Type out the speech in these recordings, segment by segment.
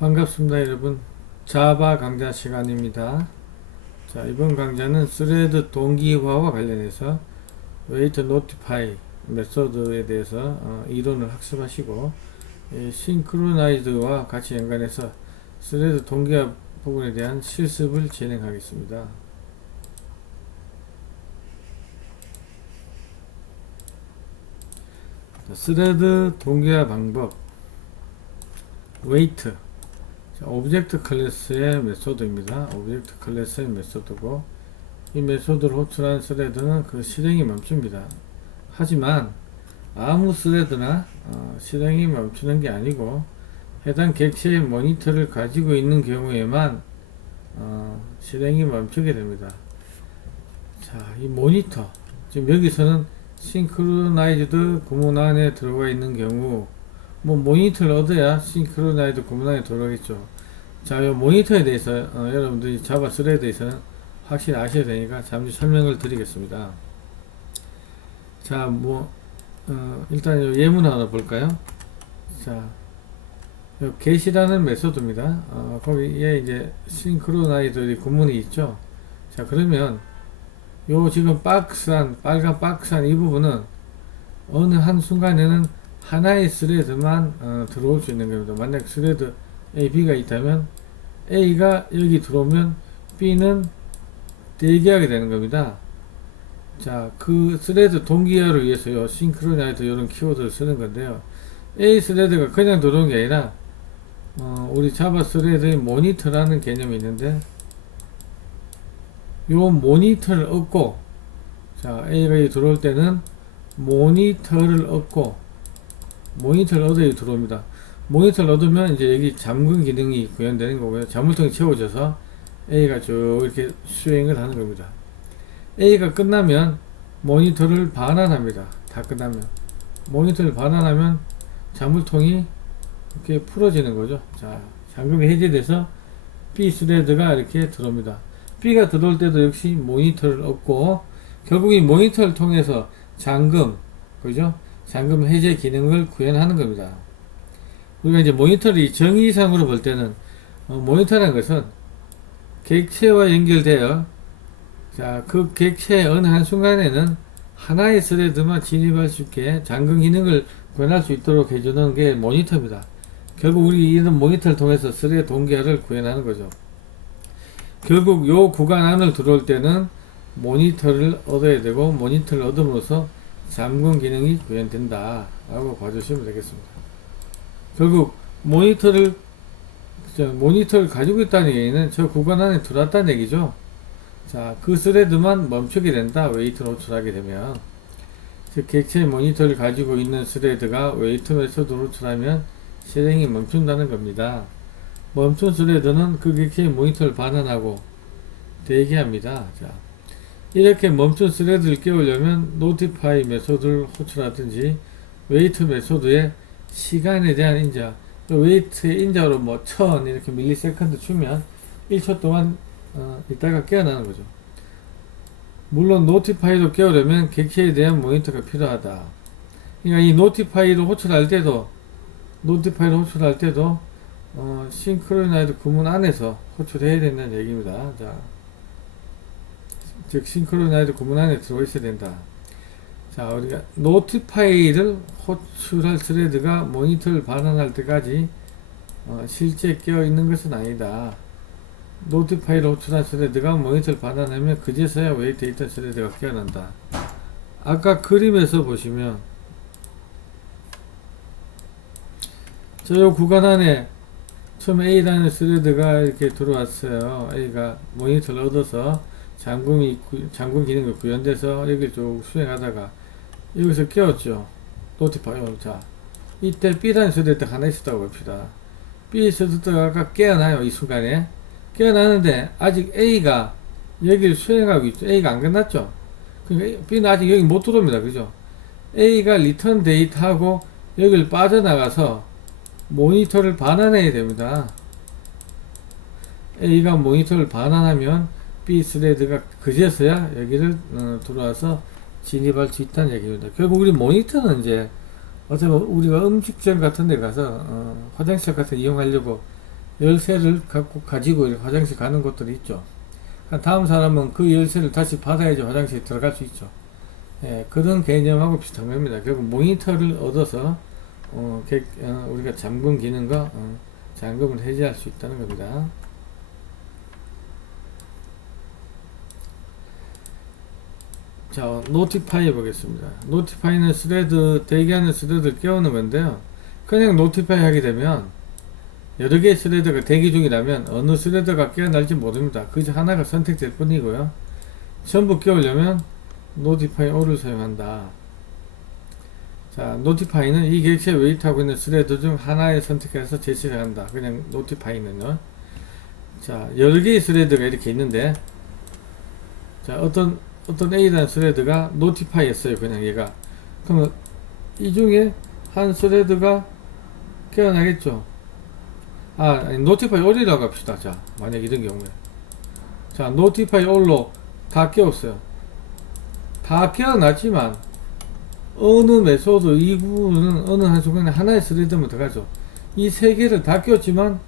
반갑습니다, 여러분. 자바 강좌 시간입니다. 자, 이번 강좌는 스레드 동기화와 관련해서 웨이트 노티파이 메소드에 대해서 이론을 학습하시고 싱크로나이즈와 같이 연관해서 스레드 동기화 부분에 대한 실습을 진행하겠습니다. 자, 스레드 동기화 방법 웨이트 오브젝트 클래스의 메소드입니다. 오브젝트 클래스의 메소드고, 이 메소드를 호출한 스레드는 그 실행이 멈춥니다. 하지만 아무 스레드나 실행이 멈추는 게 아니고 해당 객체의 모니터를 가지고 있는 경우에만 실행이 멈추게 됩니다. 자, 이 모니터, 지금 여기서는 싱크로나이즈드 구문 안에 들어가 있는 경우 모니터를 얻어야 싱크로나이즈 구문 안에 들어가겠죠. 자, 이 모니터에 대해서 여러분들이 자바 스레드에서는 확실히 아셔야 되니까 잠시 설명을 드리겠습니다. 자, 일단 예문 하나 볼까요? 자, get이라는 메소드입니다. 거기에 이제 싱크로나이즈 구문이 있죠. 자, 그러면 요 지금 빨간 박스한 이 부분은 어느 한 순간에는 하나의 스레드만 들어올 수 있는 겁니다. 만약 스레드 A, B가 있다면 A가 여기 들어오면 B는 대기하게 되는 겁니다. 자, 그 스레드 동기화를 위해서요, 싱크로나이즈 이런 키워드를 쓰는 건데요. A 스레드가 그냥 들어오는 게 아니라 우리 자바 스레드의 모니터라는 개념이 있는데, 요 모니터를 얻고, 자, A가 들어올 때는 모니터를 얻고, 모니터를 얻어야 들어옵니다. 모니터를 얻으면 이제 여기 잠금 기능이 구현되는 거고요. 잠물통이 채워져서 A가 쭉 이렇게 수행을 하는 겁니다. A가 끝나면 모니터를 반환합니다. 다 끝나면. 모니터를 반환하면 잠물통이 이렇게 풀어지는 거죠. 자, 잠금이 해제돼서 B 스레드가 이렇게 들어옵니다. B가 들어올 때도 역시 모니터를 얻고, 결국 이 모니터를 통해서 잠금, 그죠? 잠금 해제 기능을 구현하는 겁니다. 우리가 이제 모니터를 정의상으로 볼 때는 모니터라는 것은 객체와 연결되어, 자, 그 객체의 어느 한순간에는 하나의 스레드만 진입할 수 있게 잠금 기능을 구현할 수 있도록 해주는 게 모니터입니다. 결국 우리 이런 모니터를 통해서 스레드 동기화를 구현하는 거죠. 결국 요 구간 안을 들어올 때는 모니터를 얻어야 되고, 모니터를 얻음으로써 잠금 기능이 구현된다 라고 봐주시면 되겠습니다. 결국 모니터를 가지고 있다는 얘기는 저 구간 안에 들어왔다는 얘기죠. 자, 그 스레드만 멈추게 된다, 웨이트를 호출하게 되면. 즉, 객체의 모니터를 가지고 있는 스레드가 웨이트 메소드로 호출하면 실행이 멈춘다는 겁니다. 멈춘 스레드는 그 객체의 모니터를 반환하고 대기합니다. 자, 이렇게 멈춘 스레드를 깨우려면 노티파이 메소드를 호출하든지 웨이트 메소드의 시간에 대한 인자, 웨이트의 인자로 1000 이렇게 밀리세컨드 주면 1초 동안 있다가 깨어나는 거죠. 물론 노티파이도 깨우려면 객체에 대한 모니터가 필요하다. 그러니까 이 노티파이를 호출할 때도 싱크로나이즈 구문 안에서 호출해야 된다는 얘기입니다. 자, 즉 싱크로나이즈 구문 안에 들어가 있어야 된다. 자, 우리가 노티파이를 호출할 스레드가 모니터를 반환할 때까지 실제 깨어 있는 것은 아니다. 노티파이를 호출한 스레드가 모니터를 반환하면 그제서야 웨이트에 있던 스레드가 깨어난다. 아까 그림에서 보시면 저 구간 안에 처음에 A라는 스레드가 이렇게 들어왔어요. A가 모니터를 얻어서 잠금 기능이 구현돼서 여기 쭉 수행하다가 여기서 깨웠죠. 노티파이. 자, 이때 B라는 스레드 하나 있었다고 봅시다. B 스레드가 아까 깨어나요. 이 순간에 깨어나는데 아직 A가 여기를 수행하고 있죠. A가 안 끝났죠. 그러니까 B는 아직 여기 못 들어옵니다. 그죠? A가 리턴 데이트하고 여기를 빠져나가서 모니터를 반환해야 됩니다. A가 모니터를 반환하면 B 스레드가 그제서야 여기를 들어와서 진입할 수 있다는 얘기입니다. 결국 우리 모니터는 이제 어쩌면 우리가 음식점 같은 데 가서 화장실 같은 데 이용하려고 열쇠를 가지고 이렇게 화장실 가는 것들이 있죠. 다음 사람은 그 열쇠를 다시 받아야지 화장실에 들어갈 수 있죠. 예, 그런 개념하고 비슷한 겁니다. 결국 모니터를 얻어서 우리가 잠금 기능과 잠금을 해제할 수 있다는 겁니다. 자, 노티파이 보겠습니다. 노티파이는 스레드, 대기하는 스레드를 깨우는 건데요. 그냥 노티파이 하게 되면 여러 개의 스레드가 대기 중이라면 어느 스레드가 깨어날지 모릅니다. 그저 하나가 선택될 뿐이고요. 전부 깨우려면 노티파이 all을 사용한다. 자, 노티파이는 이 객체에 웨이트하고 있는 스레드 중 하나에 선택해서 제시를 한다. 그냥 노티파이는요. 자, 여러 개의 스레드가 이렇게 있는데, 자, 어떤 A라는 스레드가 노티파이 했어요. 그냥 얘가. 그러면 이 중에 한 스레드가 깨어나겠죠. 아니, 노티파이 all이라고 합시다. 자, 만약 이런 경우에. 자, 노티파이 all로 다 깨웠어요. 다 깨어났지만, 어느 메소드 이 부분은 어느 한 순간에 하나의 스레드만 들어가죠. 이 세 개를 다 꼈지만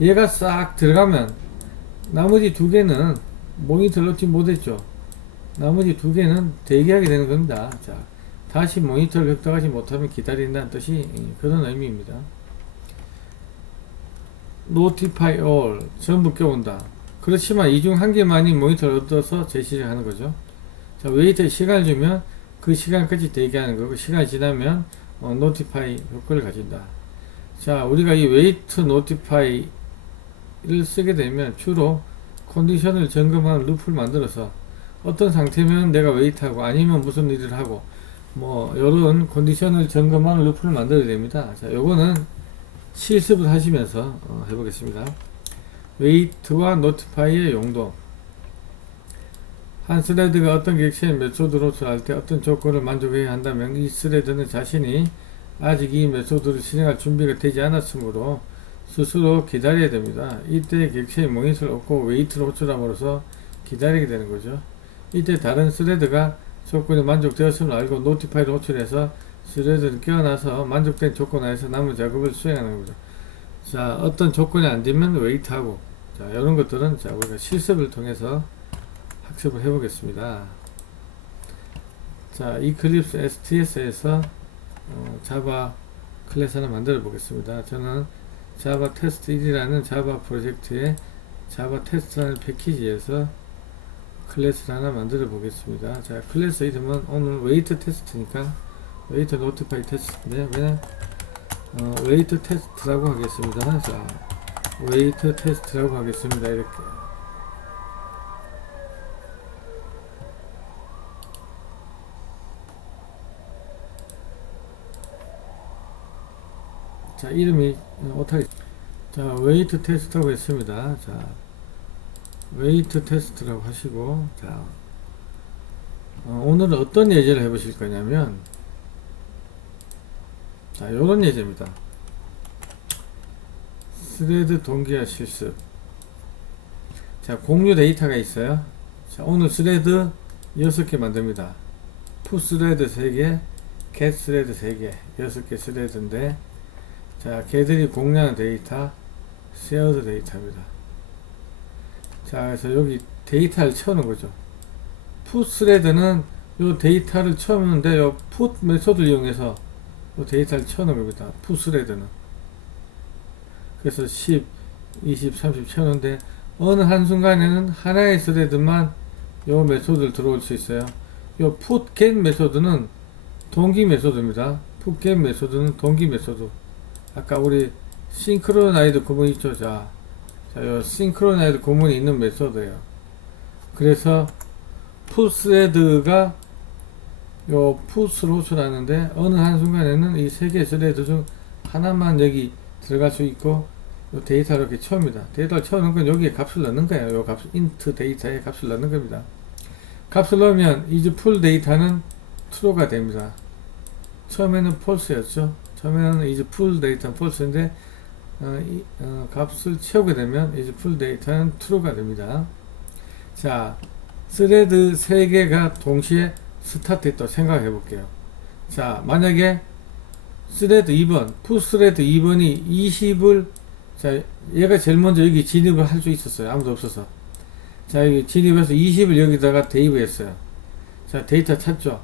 얘가 싹 들어가면 나머지 두 개는 모니터를 얻지 못했죠. 나머지 두 개는 대기하게 되는 겁니다. 자, 다시 모니터를 획득하지 못하면 기다린다는 뜻이 그런 의미입니다. Notify all 전부 껴온다. 그렇지만 이 중 한 개만이 모니터를 얻어서 제시를 하는 거죠. 자, 웨이트에 시간을 주면 그 시간까지 대기하는 거고, 시간이 지나면 노티파이 효과를 가진다. 자, 우리가 이 웨이트 노티파이를 쓰게 되면 주로 컨디션을 점검하는 루프를 만들어서 어떤 상태면 내가 웨이트하고 아니면 무슨 일을 하고 뭐 이런 컨디션을 점검하는 루프를 만들어야 됩니다. 자, 요거는 실습을 하시면서 해보겠습니다. 웨이트와 노티파이의 용도. 한 스레드가 어떤 객체의 메소드로 할 때 어떤 조건을 만족해야 한다면 이 스레드는 자신이 아직 이 메소드를 실행할 준비가 되지 않았으므로 스스로 기다려야 됩니다. 이때 객체의 모니터를 얻고 웨이트를 호출함으로써 기다리게 되는 거죠. 이때 다른 스레드가 조건이 만족되었음을 알고 노티파이를 호출해서 스레드는 깨어나서 만족된 조건 하에서 남은 작업을 수행하는 거죠. 자, 어떤 조건이 안 되면 웨이트하고, 자, 이런 것들은 자, 우리가 실습을 통해서 학습을 해보겠습니다. 자, 이클립스 STS에서 자바 클래스 하나 만들어 보겠습니다. 저는 자바 테스트 1이라는 자바 프로젝트의 자바 테스트라는 패키지에서 클래스를 하나 만들어 보겠습니다. 자, 클래스 이름은 오늘 웨이트 테스트니까 웨이트 노티파이 테스트인데 그냥 웨이트 테스트라고 하겠습니다. 자, 웨이트 테스트라고 하겠습니다. 이렇게. 자, 이름이 오타리. 자, 웨이트 테스트라고 했습니다. 자, 웨이트 테스트라고 하시고, 자, 오늘은 어떤 예제를 해보실 거냐면, 자, 요런 예제입니다. 스레드 동기화 실습. 자, 공유 데이터가 있어요. 자, 오늘 스레드 6개 만듭니다. 푸 스레드 3개, 겟 스레드 3개, 6개 스레드인데, 자, 걔들이 공유하는 데이터, 쉐어드 데이터입니다. 자, 그래서 여기 데이터를 채우는 거죠. 풋 스레드는 요 데이터를 채우는데, 요 풋 메소드를 이용해서 요 데이터를 채우는 겁니다. 풋 스레드는. 그래서 10, 20, 30 채우는데, 어느 한순간에는 하나의 스레드만 요 메소드를 들어올 수 있어요. 요 put get 메소드는 동기 메소드입니다. put get 메소드는 동기 메소드. 아까 우리 싱크로나이드 구문 있죠. 자, 요 싱크로나이드 구문이 있는 메소드예요. 그래서 푸스레드가 요 푸스를 호출하는데 어느 한순간에는 이 세 개의 스레드 중 하나만 여기 들어갈 수 있고 요 데이터를 이렇게 채웁니다. 데이터를 채우는 건 여기에 값을 넣는 거예요. 요 값, int 데이터에 값을 넣는 겁니다. 값을 넣으면 이제 풀 데이터는 true가 됩니다. 처음에는 false였죠. 처음에는 이제 풀 데이터는 false인데 값을 채우게 되면 이제 풀 데이터는 true가 됩니다. 자, 스레드 3개가 동시에 스타트 했다고 생각해 볼게요. 자, 만약에 스레드 2번, 푸스레드 2번이 20을 자, 얘가 제일 먼저 여기 진입을 할 수 있었어요. 아무도 없어서. 자, 여기 진입해서 20을 여기다가 대입을 했어요. 자, 데이터 찾죠.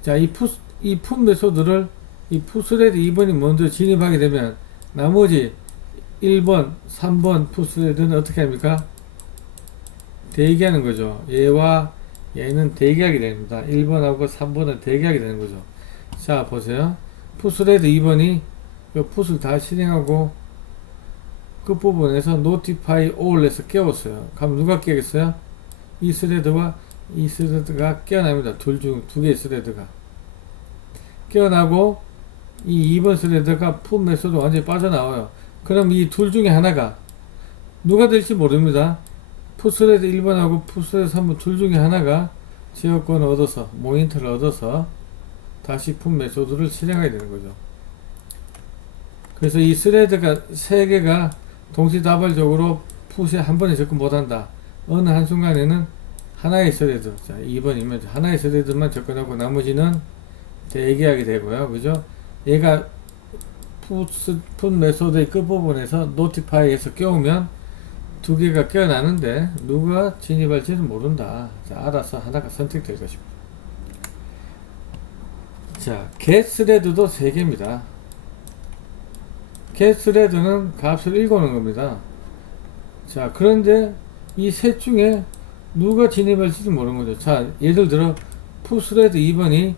자, 이풋 메소드를 이 풋스레드 2번이 먼저 진입하게 되면 나머지 1번, 3번 풋스레드는 어떻게 합니까? 대기하는 거죠. 얘와 얘는 대기하게 됩니다. 1번하고 3번은 대기하게 되는 거죠. 자, 보세요. 풋스레드 2번이 이 풋을 다 실행하고 끝부분에서 notify all에서 깨웠어요. 그럼 누가 깨겠어요? 이 스레드와 이 스레드가 깨어납니다. 두 개의 스레드가 깨어나고 이 2번 스레드가 풋 메소드 완전히 빠져나와요. 그럼 이 둘 중에 하나가 누가 될지 모릅니다. 풋스레드 1번하고 풋스레드 3번 둘 중에 하나가 제어권을 얻어서 모니터를 얻어서 다시 풋 메소드를 실행하게 되는 거죠. 그래서 이 스레드가 3개가 동시다발적으로 풋에 한 번에 접근 못한다. 어느 한순간에는 하나의 스레드, 자 2번이면 하나의 스레드만 접근하고 나머지는 대기하게 되고요. 그죠? 얘가 풋 메소드의 끝부분에서 notify에서 깨우면 두 개가 깨어나는데 누가 진입할지는 모른다. 자, 알아서 하나가 선택될 것입니다. 자, getthread도 3개입니다. getthread는 값을 읽어놓은 겁니다. 자, 그런데 이 셋 중에 누가 진입할지도 모르는 거죠. 자, 예를 들어 풋스레드 2번이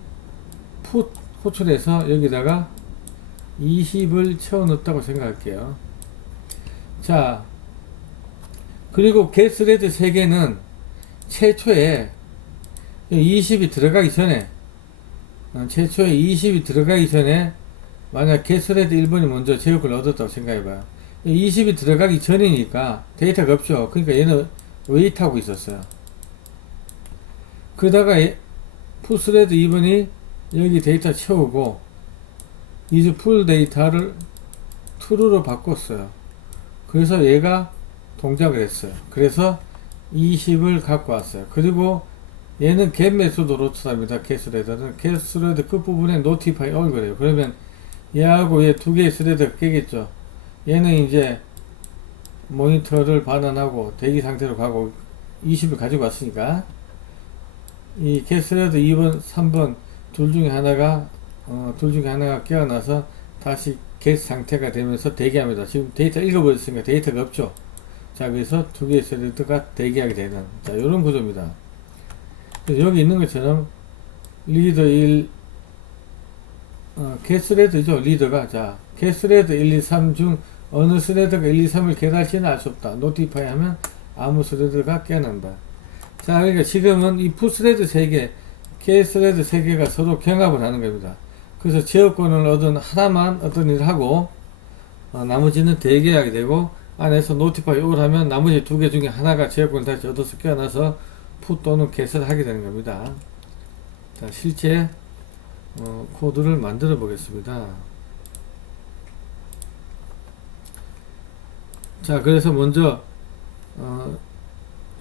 풋 호출해서 여기다가 20을 채워 넣었다고 생각할게요. 자, 그리고 getthread 3개는 최초에 20이 들어가기 전에 최초에 20이 들어가기 전에 만약 getthread 1번이 먼저 제어권을 얻었다고 생각해봐요. 20이 들어가기 전이니까 데이터가 없죠. 그러니까 얘는 웨이트하고 있었어요. 그러다가 풋스레드 2번이 여기 데이터 채우고 이제 풀 데이터를 true로 바꿨어요. 그래서 얘가 동작을 했어요. 그래서 20을 갖고 왔어요. 그리고 얘는 get 메소드로 처리합니다. getthread는 getthread 끝부분에 notify all 그래요. 그러면 얘하고 얘 두 개의 스레드가 깨겠죠. 얘는 이제 모니터를 반환하고 대기 상태로 가고 20을 가지고 왔으니까 이 getthread 2번, 3번 둘 중에 하나가 깨어나서 다시 get 상태가 되면서 대기합니다. 지금 데이터 읽어버렸으니까 데이터가 없죠. 자, 그래서 두 개의 스레드가 대기하게 되는, 자, 요런 구조입니다. 그래서 여기 있는 것처럼 리더 1, getthread죠, 리더가. 자, getthread 1, 2, 3 중 어느 스레드가 1, 2, 3을 깨달지는 알 수 없다. notify 하면 아무 스레드가 깨어난다. 자, 그러니까 지금은 이 풋스레드 3개, getthread 3개가 서로 경합을 하는 겁니다. 그래서 제어권을 얻은 하나만 어떤 일을 하고, 나머지는 대기하게 되고, 안에서 notify all 하면 나머지 두 개 중에 하나가 제어권을 다시 얻어서 깨어나서 풋 또는 get을 하게 되는 겁니다. 자, 실제 코드를 만들어 보겠습니다. 자, 그래서 먼저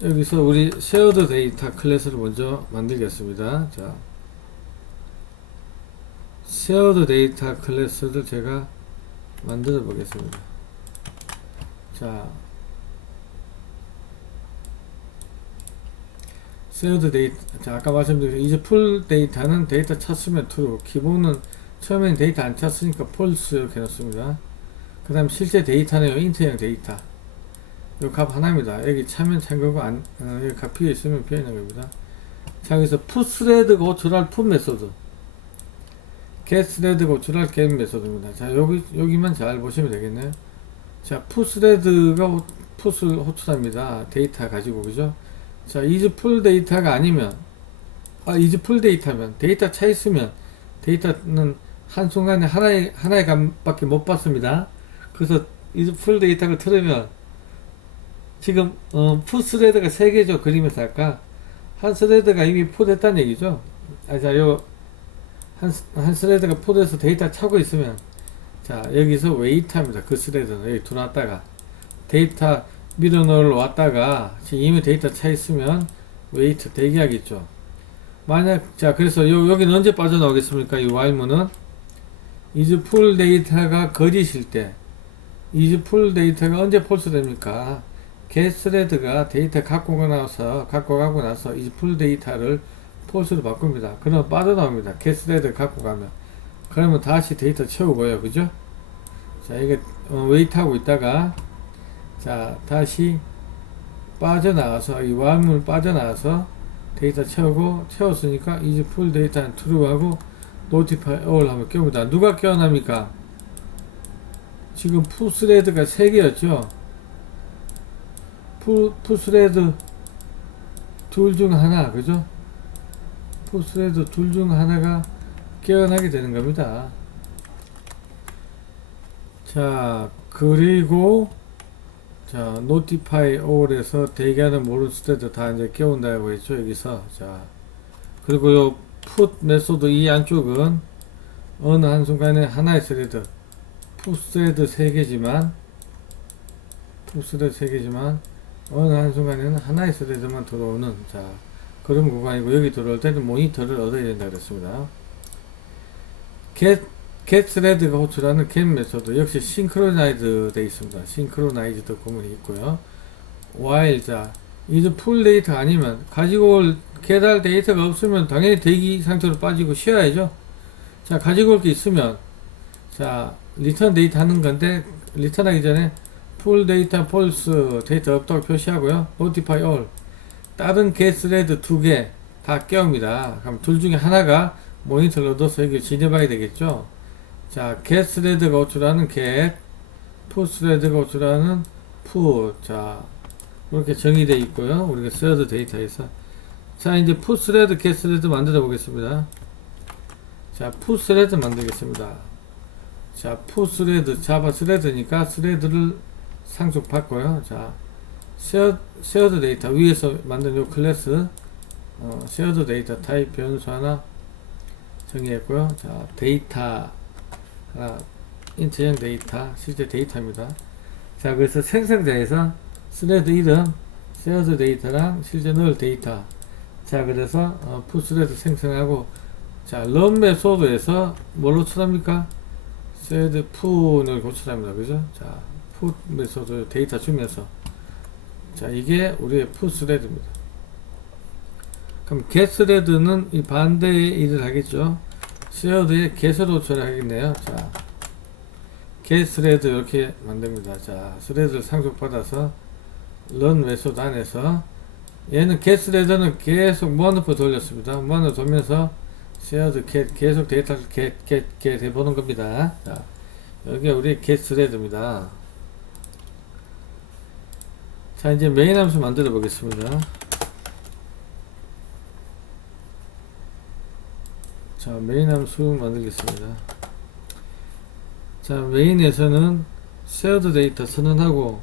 여기서 우리 shared data 클래스를 먼저 만들겠습니다. 자, shared data 클래스를 제가 만들어 보겠습니다. 자, shared data, 자, 아까 말씀드린 이제 풀 데이터는 데이터 찾으면 true, 기본은 처음엔 데이터 안 찾으니까 false 이렇게 넣습니다. 그 다음 실제 데이터는 인트형 데이터, 요 값 하나입니다. 여기 차면 찬 거고 여기 값 비어 있으면 비어 있는 겁니다. 자, 여기서 풋스레드가 호출할 풋 메소드, getthread가 호출할 get 메소드입니다. 자, 여기만 잘 보시면 되겠네요. 자, 풋스레드가 풋을 호출합니다. 데이터 가지고, 그죠? 자, is full 데이터가 아니면, is full 데이터면, 데이터 차 있으면, 데이터는 한순간에 하나의 값밖에 못 받습니다. 그래서 is full 데이터를 틀으면, 지금, 풋스레드가 3개죠. 그림에서 아까. 한 스레드가 이미 포됐다는 얘기죠. 자, 한 스레드가 포돼서 데이터 차고 있으면, 자, 여기서 웨이트합니다. 그 스레드는 여기 들어왔다가 데이터 밀어넣으러 왔다가 지금 이미 데이터 차 있으면 웨이트 대기하겠죠. 만약, 자, 그래서 여기는 언제 빠져나오겠습니까? 이 while문은 is full 데이터가 거짓일 때, is full 데이터가 언제 폴스 됩니까? get thread가 데이터 갖고 가고 나서 is full 데이터를 폴스로 바꿉니다. 그러면 빠져나옵니다. get thread 갖고 가면. 그러면 다시 데이터 채우고요. 그죠? 자, 이게 웨이트하고 있다가 자, 다시 빠져나와서 이 while문 빠져나와서 데이터 채웠으니까 is full 데이터는 true하고 notify all 하면 깨웁니다. 누가 깨어납니까? 지금 푸스레드가 3개였죠. 푸스레드 둘 중 하나, 그죠? 푸스레드 둘 중 하나가 깨어나게 되는 겁니다. 자, 그리고 자, notify all에서 대기하는 모든 스레드 다 이제 깨운다고 했죠, 여기서. 자, 그리고 요 put 메소드 이 안쪽은 어느 한순간에 하나의 스레드, 푸스레드 3개지만 어느 한순간에는 하나의 스레드만 들어오는 자, 그런 구간이고, 여기 들어올 때는 모니터를 얻어야 된다 그랬습니다. get thread가 호출하는 get 메소드 역시 싱크로나이즈 되어 있습니다. 싱크로나이즈드 구문이 있고요. while 자, is full 데이터 아니면 가지고 올 get할 데이터가 없으면 당연히 대기 상태로 빠지고 쉬어야죠. 자, 가지고 올 게 있으면 자, 리턴 데이터 하는 건데, 리턴 하기 전에 full 데이터 false 데이터 없다고 표시하고요. notify all 다른 get thread 2개 다 깨웁니다. 그럼 둘 중에 하나가 모니터를 얻어서 여기 지내봐야 되겠죠. 자, get thread가 호출하는 get, put thread가 호출하는 put. 자, 이렇게 정의되어 있고요. 우리가 thread 데이터에서. 자, 이제 put thread, get thread 만들어 보겠습니다. 자, put thread 만들겠습니다. 자, put thread, 자바 thread니까 thread를 상속받고요. 자, shared 데이터 위에서 만든 요 클래스, shared 데이터 타입 변수 하나 정의했고요. 자, 데이터 하나, 인트형 데이터, 실제 데이터입니다. 자, 그래서 생성자에서 thread 이름, shared 데이터랑 실제 넣을 데이터. 자, 그래서 put thread 생성하고, 자, run 메소드에서 뭘로 호출합니까? thread put을 호출합니다. 그죠? 자, put 메소드 데이터 주면서, 자, 이게 우리의 put thread입니다. 그럼 get thread는 이 반대의 일을 하겠죠. shared의 get을 호출하겠네요. 자, get thread 이렇게 만듭니다. 자, thread를 상속받아서 run 메소드 안에서 얘는 get thread는 계속 무한루프 돌렸습니다. 무한루프 돌면서 shared get 계속 데이터를 get 해보는 겁니다. 자, 여기가 우리 get thread입니다. 자, 이제 메인 함수 만들어 보겠습니다. 자, 메인 함수 만들겠습니다. 자, 메인에서는 shared 데이터 선언하고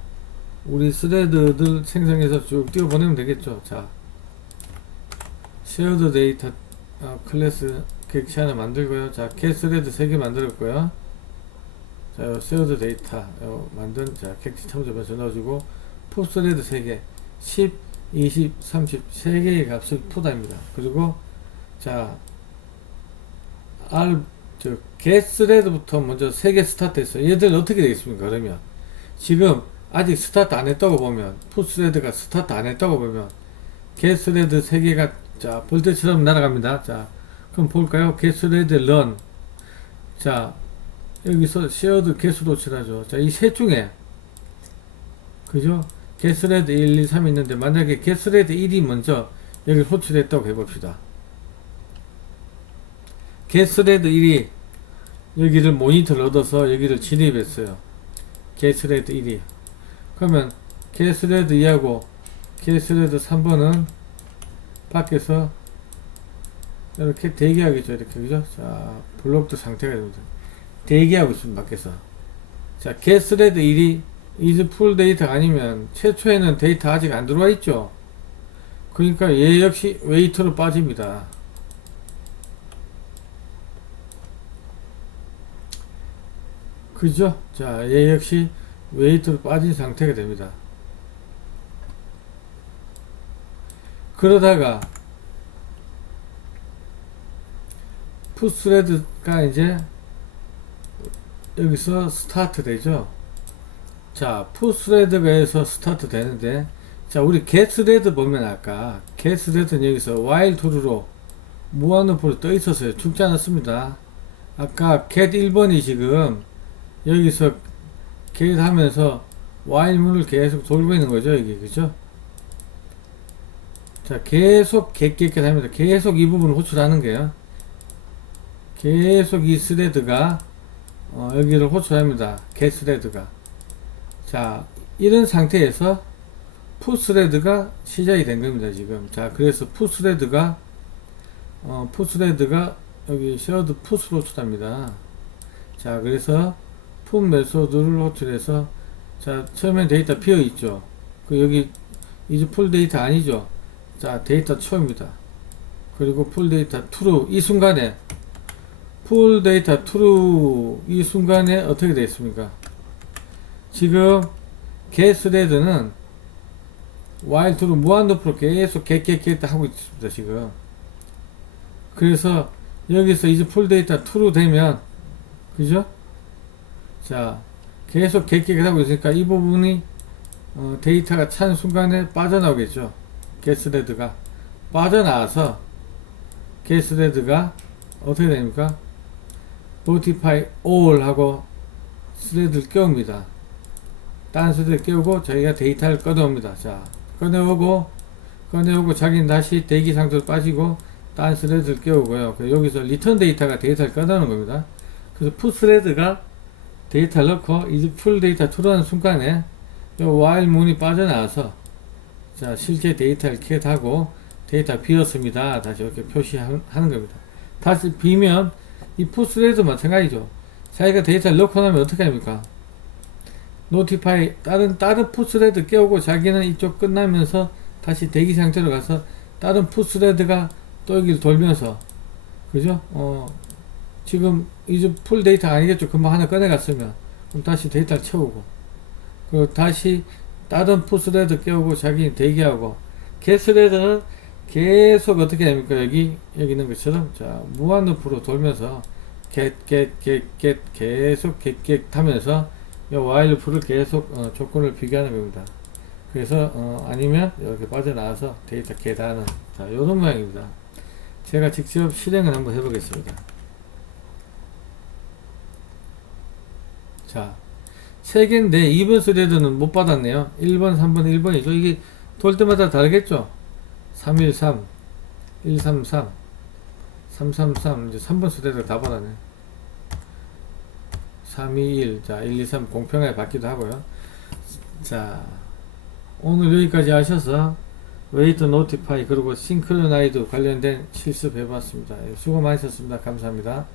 우리 스레드들 생성해서 쭉 띄워보내면 되겠죠. 자, shared 데이터 클래스 객체 하나 만들고요. 자, get thread 3개 만들었고요. 자, shared 데이터 만든 자, 객체 참조변수 넣어주고 put thread 3개 10, 20, 30 3개의 값을 푸다입니다. 그리고 자, get thread부터 먼저 3개 스타트 했어요. 얘들 어떻게 되겠습니까? 그러면 지금 아직 스타트 안 했다고 보면, put thread가 스타트 안 했다고 보면 get thread 3개가 자, 볼트처럼 날아갑니다. 자, 그럼 볼까요? get thread run. 자, 여기서 shared get으로 호출하죠. 자, 이 셋 중에 그죠? get thread 1, 2, 3 있는데 만약에 get thread 1이 먼저 여기 호출했다고 해봅시다. get thread 1이 여기를 모니터를 얻어서 여기를 진입했어요. get thread 1이. 그러면 get thread 2하고 get thread 3번은 밖에서 이렇게 대기하겠죠. 이렇게, 그죠? 자, 블록드 상태가 됩니다. 대기하고 있습니다. 밖에서. 자, get thread 1이 is full 데이터가 아니면 최초에는 데이터 아직 안 들어와 있죠. 그러니까 얘 역시 웨이트로 빠집니다. 그죠? 자, 얘 역시 웨이트로 빠진 상태가 됩니다. 그러다가 푸스레드가 이제 여기서 스타트 되죠. 자, 푸스레드가 해서 스타트 되는데, 자, 우리 getthread 보면 아까 getthread는 여기서 while true로 무한루프로 떠 있었어요. 죽지 않았습니다. 아까 get 1번이 지금 여기서 get 하면서 while 문을 계속 돌고 있는 거죠, 여기. 그죠? 자, 계속 get 하면서 계속 이 부분을 호출하는 거예요. 계속 이 스레드가 여기를 호출합니다. get 스레드가. 자, 이런 상태에서 푸스레드가 시작이 된 겁니다, 지금. 자, 그래서 푸스레드가 여기 쉐어드 푸스로 호출합니다. 자, 그래서 풋 메소드를 호출해서, 자, 처음엔 데이터 비어 있죠. 그 여기 이제 풀 데이터 아니죠. 자, 데이터 초입니다. 그리고 풀 데이터 true 이 순간에 풀 데이터 true 이 순간에 어떻게 되어 있습니까? 지금 getthread는 while true 무한루프로 계속 get 하고 있습니다, 지금. 그래서 여기서 이제 풀 데이터 true 되면, 그죠? 자, 계속 get 하고 있으니까 이 부분이 데이터가 찬 순간에 빠져나오겠죠. getthread가 빠져나와서 getthread가 어떻게 됩니까? notify all 하고 스레드를 깨웁니다. 다른 스레드를 깨우고 자기가 데이터를 꺼내옵니다. 자, 꺼내오고 자기는 다시 대기 상태로 빠지고 다른 스레드를 깨우고요. 여기서 리턴 데이터가 데이터를 꺼내는 겁니다. 그래서 푸 스레드가 데이터를 넣고 이제 풀 데이터 true하는 순간에 요 while 문이 빠져나와서, 자, 실제 데이터를 캣하고 데이터 비었습니다. 다시 이렇게 표시하는 겁니다. 다시 비면 이 푸스레드 마찬가지죠. 자기가 데이터를 넣고 나면 어떻게 합니까? 노티파이 다른 푸스레드 깨우고 자기는 이쪽 끝나면서 다시 대기 상태로 가서 다른 푸스레드가 또 여기를 돌면서, 그죠? 지금 이제 풀 데이터 아니겠죠. 금방 하나 꺼내갔으면 그럼 다시 데이터를 채우고, 그 다시 다른 푸스레드 깨우고 자기는 대기하고, getthread는 계속 어떻게 됩니까? 여기 있는 것처럼, 자, 무한루프로 돌면서 get 계속 get 하면서 이 while 루프를 계속 조건을 비교하는 겁니다. 그래서 아니면 이렇게 빠져나와서 데이터 get 하는, 자, 요런 모양입니다. 제가 직접 실행을 한번 해보겠습니다. 자, 3개인데 2번 스레드는 못 받았네요. 1번, 3번, 1번이죠. 이게 돌 때마다 다르겠죠? 313, 133, 333, 이제 3번 스레드가 다 받았네. 321, 자, 123 공평하게 받기도 하고요. 자, 오늘 여기까지 하셔서 웨이트 노티파이 그리고 싱크로나이드 관련된 실습 해봤습니다. 수고 많으셨습니다. 감사합니다.